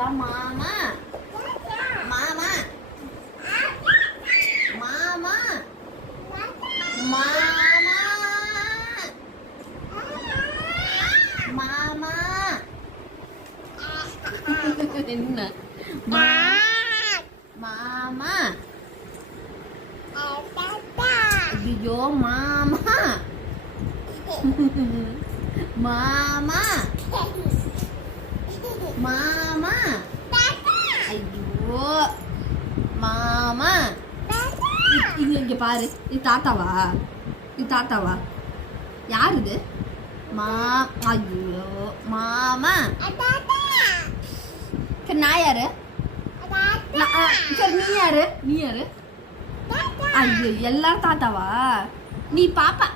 தாத்தாடா மாமா மாமா மாமா மாமா மாமா என்ன மாமா ஐயோ மாமா மாமா மாமா ஐயோ மாமா இங்க பாரு இது தாத்தாவா யார் இது ஐயோ மாமா சரி நான் யாரு சரி நீ யாரு ஐயோ எல்லாரும் தாத்தாவா நீ பாப்பா